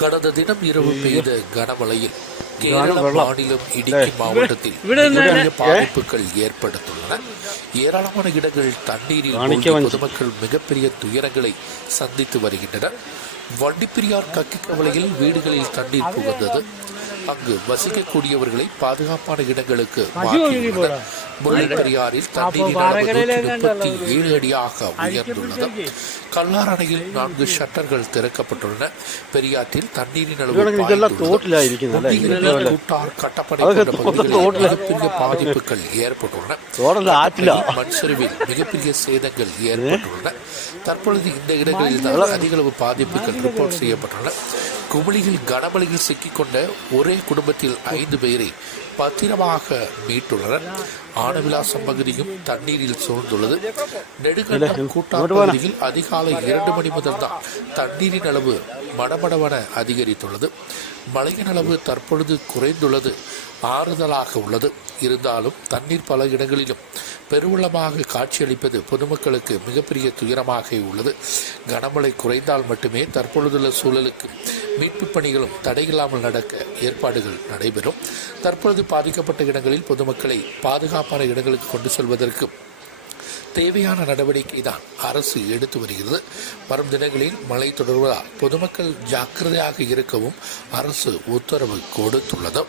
கடந்த தினம் இரவு பெய்த கனமழையில் கேரள மாநிலம் இடுக்கி மாவட்டத்தில் மிகப்பெரிய பாதிப்புகள் ஏற்படுத்தியுள்ளன. ஏராளமான இடங்கள் தண்ணீரில் மூழ்கி பொதுமக்கள் மிகப்பெரிய துயரங்களை சந்தித்து வருகின்றனர். வண்டிப்பெரியார் கக்கிக்கவலையில் வீடுகளில் தண்ணீர் புகுந்தது. அங்கு வசிக்கக்கூடியவர்களை பாதுகாப்பான இடங்களுக்கு மாற்றியுள்ளனர். முல்லைப்பெரியாறில் தண்ணீரின் அளவு 137 அடியாக உயர்ந்துள்ளது. கல்லார் அணையில் 4 ஷட்டர்கள் திறக்கப்பட்டுள்ளன. பெரியாற்றில் தண்ணீரின் அளவு கூட்டார் கட்டப்படை மிகப்பெரிய பாதிப்புகள் ஏற்பட்டுள்ளன. மண் சரிவில் மிகப்பெரிய சேதங்கள் ஏற்பட்டுள்ளன. தற்பொழுது இந்த இடங்களில் தான் அதிக அளவு பாதிப்புகள் ரிப்போர்ட் செய்யப்பட்டுள்ளன. குமிழியில் கனமழையில் சிக்கிக்கொண்ட ஒரே குடும்பத்தில் 5 பேரை பத்திரமாக மீட்டுள்ளனர். ஆனவிலாசம் பகுதியும் தண்ணீரில் சூழ்ந்துள்ளது. நெடுங்கண்டம் கூட்டார் பகுதியில் அதிகாலை 2 மணி முதல் தான் தண்ணீரின் அளவு மடமடவென அதிகரித்துள்ளது. மழையின் அளவு தற்பொழுது குறைந்துள்ளது ஆறுதலாக உள்ளது. இருந்தாலும் தண்ணீர் பல இடங்களிலும் பெருவெள்ளமாக காட்சியளிப்பது பொதுமக்களுக்கு மிகப்பெரிய துயரமாக உள்ளது. கனமழை குறைந்தால் மட்டுமே தற்பொழுதுள்ள சூழலுக்கு மீட்பு பணிகளும் தடையில்லாமல் நடக்க ஏற்பாடுகள் நடைபெறும். தற்பொழுது பாதிக்கப்பட்ட இடங்களில் பொதுமக்களை பாதுகாப்பான இடங்களுக்கு கொண்டு செல்வதற்கு தேவையான நடவடிக்கை தான் அரசு எடுத்து வருகிறது. வரும் தினங்களில் மழை தொடர்வதால் பொதுமக்கள் ஜாக்கிரதையாக இருக்கவும் அரசு உத்தரவு கொடுத்துள்ளது.